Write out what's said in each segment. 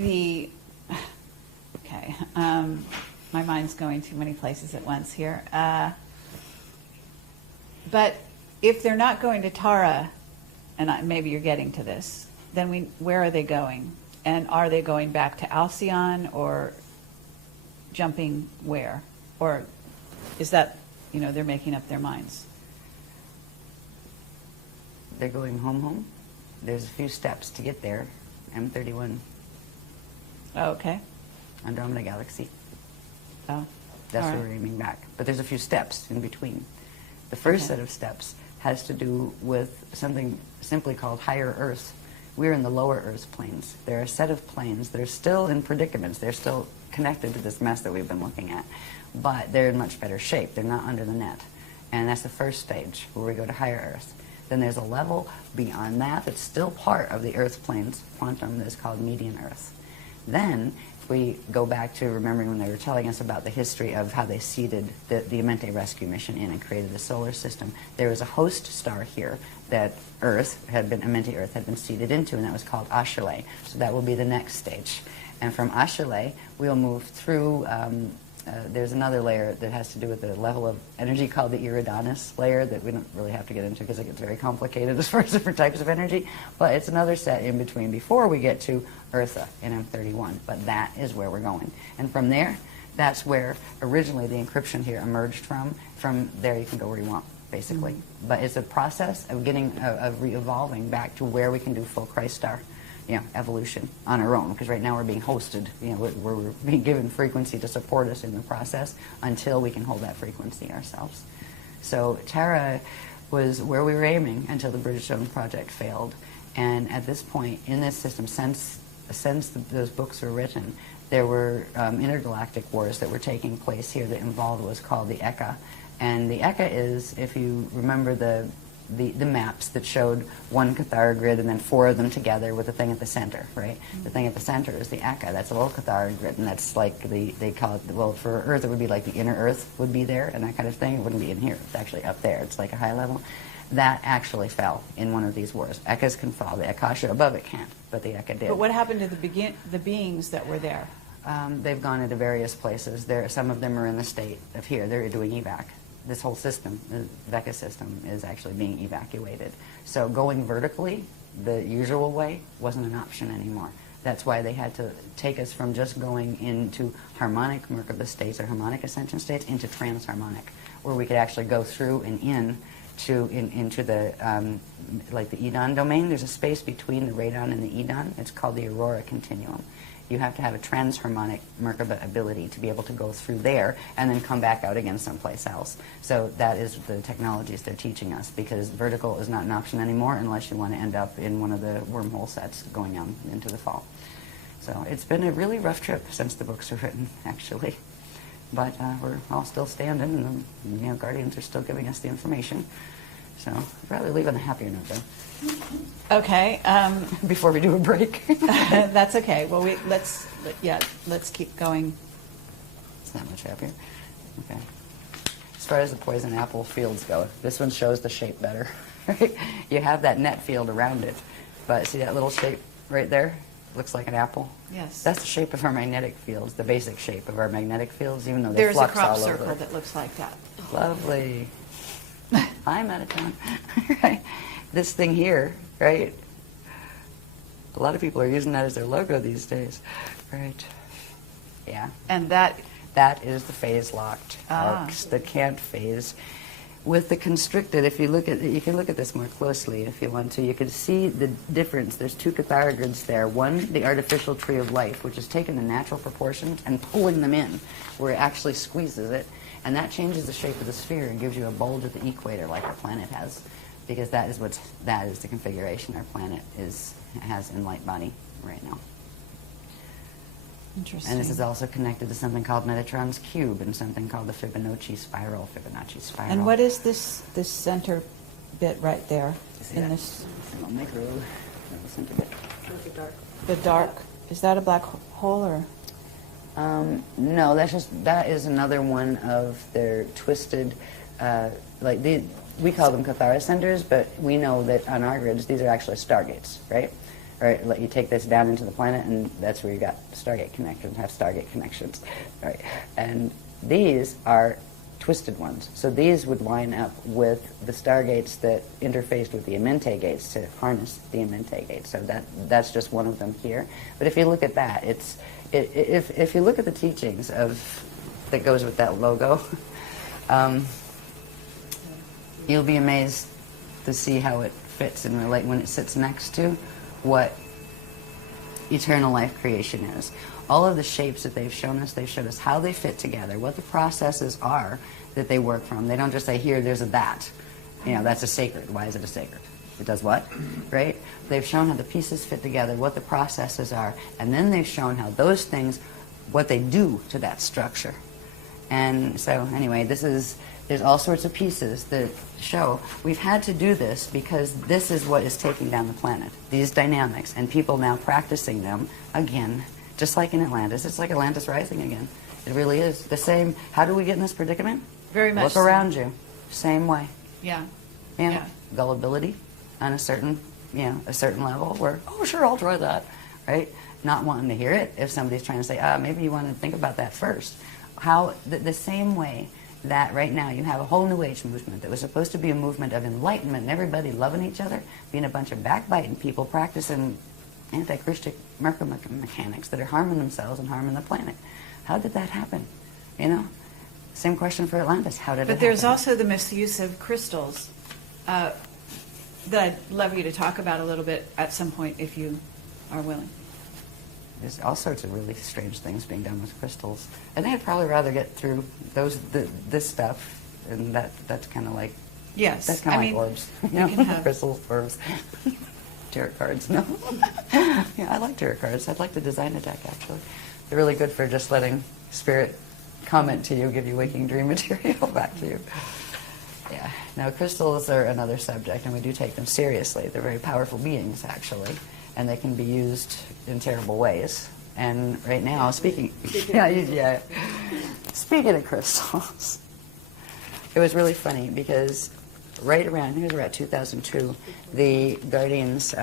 the, okay, my mind's going too many places at once here. But if they're not going to Tara, and maybe you're getting to this, then where are they going? And are they going back to Alcyon or jumping where? Or is that, they're making up their minds? They're going home. There's a few steps to get there. M31. Oh, okay. Andromeda Galaxy. Oh. That's all where right. we're aiming back. But there's a few steps in between. The first set of steps has to do with something simply called higher Earth. We're in the lower Earth planes. There are a set of planes that are still in predicaments. They're still connected to this mess that we've been looking at. But they're in much better shape. They're not under the net. And that's the first stage, where we go to higher Earth. Then there's a level beyond that that's still part of the Earth planes quantum that's called median Earth. Then we go back to remembering when they were telling us about the history of how they seeded the Amenti rescue mission in and created the solar system. There was a host star here that Amenti Earth had been seeded into, and that was called Ashale. So that will be the next stage. And from Ashale, we'll move through, there's another layer that has to do with the level of energy called the Iridanus layer that we don't really have to get into because it gets very complicated as far as different types of energy. But it's another set in between before we get to Eartha in M31. But that is where we're going. And from there, that's where originally the encryption here emerged from. From there, you can go where you want, basically. Mm-hmm. But it's a process of of re-evolving back to where we can do full Christ star evolution on our own, because right now we're being hosted, we're being given frequency to support us in the process until we can hold that frequency ourselves. So Tara was where we were aiming until the British Stone Project failed. And at this point in this system, since those books were written, there were intergalactic wars that were taking place here that involved what was called the Eka. And the Eka is, if you remember the maps that showed one Cathara grid and then four of them together with the thing at the center, right? Mm-hmm. The thing at the center is the Eka. That's a little Cathara grid, and that's like they call it, well, for Earth it would be like the inner Earth would be there and that kind of thing. It wouldn't be in here. It's actually up there. It's like a high level. That actually fell in one of these wars. Ekas can fall. The Akasha above it can't, but the Eka did. But what happened to the beings that were there? They've gone into various places. Some of them are in the state of here. They're doing evac. This whole system, the Vecca system, is actually being evacuated. So going vertically, the usual way, wasn't an option anymore. That's why they had to take us from just going into harmonic Merkaba states or harmonic ascension states into transharmonic, where we could actually go through and into the like the Edon domain. There's a space between the radon and the Edon. It's called the Aurora Continuum. You have to have a transharmonic Merkaba ability to be able to go through there and then come back out again someplace else. So that is the technologies they're teaching us, because vertical is not an option anymore unless you want to end up in one of the wormhole sets going on into the fall. So it's been a really rough trip since the books were written, actually. But we're all still standing, and the Guardians are still giving us the information. So I'd rather leave on a happier note, though. Okay. Before we do a break. That's okay. Well, let's keep going. It's not much happier. Okay. As far as the poison apple fields go, this one shows the shape better. Right? You have that net field around it, but see that little shape right there? Looks like an apple. Yes. That's the shape of our magnetic fields, the basic shape of our magnetic fields, even though there's flux a crop all circle over. that looks like that. Lovely. I'm out of time. Right? This thing here, right? A lot of people are using that as their logo these days, right? Yeah. And that is the phase-locked arcs that can't phase. With the constricted, if you look at it, you can look at this more closely if you want to. You can see the difference. There's two Cathara grids there. One, the artificial tree of life, which is taking the natural proportions and pulling them in, where it actually squeezes it, and that changes the shape of the sphere and gives you a bulge at the equator like our planet has, because that is the configuration our planet has in light body right now. Interesting. And this is also connected to something called Metatron's cube and something called the Fibonacci spiral. And what is this center bit right there? In this little micro center bit. The dark. Is that a black hole or? No, that is another one of their twisted, we call them Cathara centers, but we know that on our grids these are actually stargates, right? Right, let you take this down into the planet, and that's where you got Stargate connections, have Stargate connections, right? And these are twisted ones. So these would line up with the Stargates that interfaced with the Aminte gates to harness the Aminte gates. So that's just one of them here. But if you look at that, if you look at the teachings that goes with that logo, you'll be amazed to see how it fits and relate when it sits next to what eternal life creation is. All of the shapes that they've showed us how they fit together, what the processes are that they work from. They don't just say, here, there's a that. You know, that's a sacred. Why is it a sacred? It does what? Right? They've shown how the pieces fit together, what the processes are, and then they've shown how those things, what they do to that structure. And so, anyway, there's all sorts of pieces that show we've had to do this because this is what is taking down the planet, these dynamics, and people now practicing them again, just like in Atlantis. It's like Atlantis rising again. It really is. The same, how do we get in this predicament? Very much Look so. around you. Same way. Yeah. You know, Yeah. gullibility on a certain level where, oh, sure, I'll try that, right? Not wanting to hear it if somebody's trying to say, maybe you want to think about that first. How, the same way that right now you have a whole New Age movement that was supposed to be a movement of enlightenment and everybody loving each other, being a bunch of backbiting people practicing anti-Christic mechanics that are harming themselves and harming the planet. How did that happen? You know? Same question for Atlantis. How did it happen? But there's also the misuse of crystals that I'd love you to talk about a little bit at some point if you are willing. There's all sorts of really strange things being done with crystals. I think I'd probably rather get through this stuff, and that's kind of like, Yes. that's kind of like orbs. You know? can have- Crystals, orbs. Tarot cards, no. Yeah, I like tarot cards. I'd like to design a deck, actually. They're really good for just letting spirit comment to you, give you waking dream material back to you. Yeah. Now, crystals are another subject, and we do take them seriously. They're very powerful beings, actually, and they can be used in terrible ways. And right now, speaking of crystals, it was really funny because right around, I think it was around 2002, the Guardians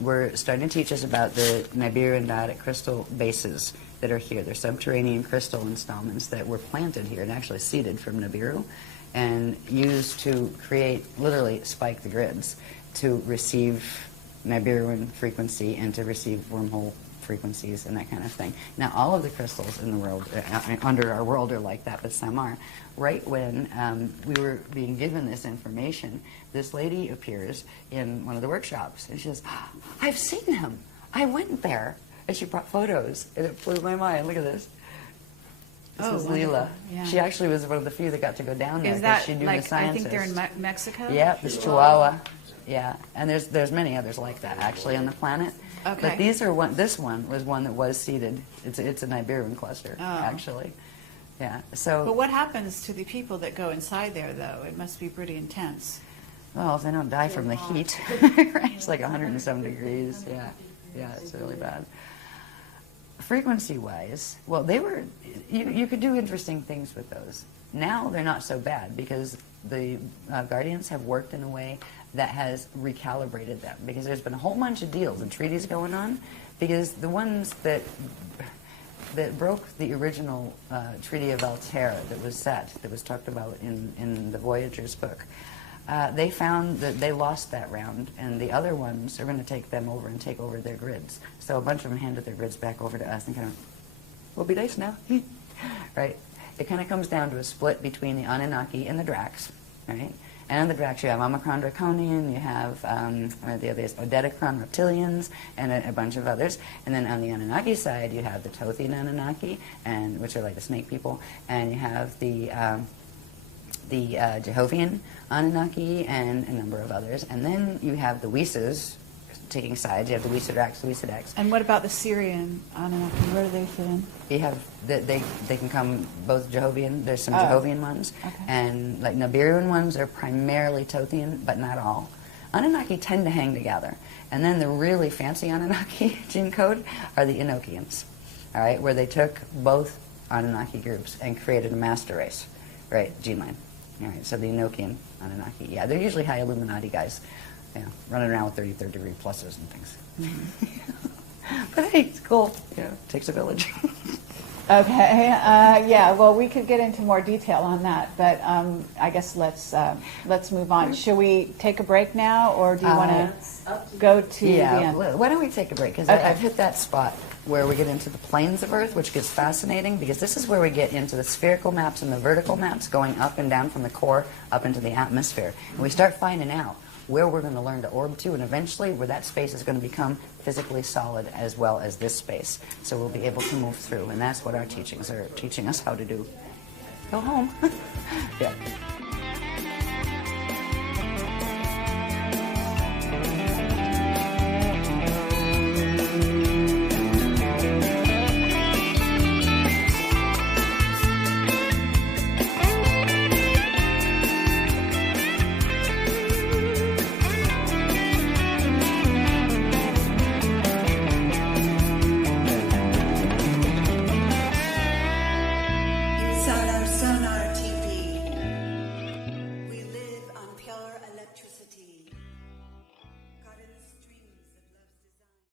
were starting to teach us about the Nibiru and Dadic crystal bases that are here. They're subterranean crystal installments that were planted here and actually seeded from Nibiru and used to create, literally spike the grids to receive Nibiruan frequency and to receive wormhole frequencies and that kind of thing. Now, all of the crystals in the world, under our world, are like that, but some are. Right when we were being given this information, this lady appears in one of the workshops, and she says, I've seen him. I went there. And she brought photos, and it blew my mind. Look at this. This was Leela. Yeah. She actually was one of the few that got to go down there Is because that she knew like, the sciences. I think they're in Mexico? Yeah, this Chihuahua. Yeah, and there's many others like that actually on the planet. Okay. But these are one. This one was one that was seeded. It's a Nibiruan cluster actually. Yeah. So. But what happens to the people that go inside there, though? It must be pretty intense. Well, if they don't die from the heat, right? It's like 107 degrees. Yeah, yeah, it's really bad. Frequency-wise, well, they were. You could do interesting things with those. Now they're not so bad because the Guardians have worked in a way that has recalibrated them, because there's been a whole bunch of deals and treaties going on, because the ones that broke the original Treaty of Altair that was talked about in the Voyagers book, they found that they lost that round, and the other ones are going to take them over and take over their grids. So a bunch of them handed their grids back over to us and kind of, we'll be nice now, right? It kind of comes down to a split between the Anunnaki and the Dracs, right? And in the Dracs, you have Omicron Draconian, you have the others, Odedicron Reptilians, and a bunch of others. And then on the Anunnaki side, you have the Tothian Anunnaki, which are like the snake people, and you have the Jehovian Anunnaki and a number of others. And then you have the Weeses taking sides. You have the Weesadrax, the Weesadex. And what about the Syrian Anunnaki? Where do they fit in? You have they can come both Jehovian. There's some Jehovian ones, and like Nibiruan ones are primarily Tothian, but not all. Anunnaki tend to hang together, and then the really fancy Anunnaki gene code are the Enochians, all right, where they took both Anunnaki groups and created a master race, right, gene line. All right, so the Enochian Anunnaki, yeah, they're usually high Illuminati guys. Yeah, running around with 33rd degree pluses and things. But hey, it's cool. You know, it takes a village. Okay, yeah, well, we could get into more detail on that, but I guess let's move on. Should we take a break now, or do you want to go to the end? Why don't we take a break? Because Okay. I've hit that spot where we get into the planes of Earth, which gets fascinating, because this is where we get into the spherical maps and the vertical maps going up and down from the core up into the atmosphere. And we start finding out where we're going to learn to orb to, and eventually where that space is going to become physically solid as well as this space. So we'll be able to move through, and that's what our teachings are teaching us how to do. Go home. Yeah.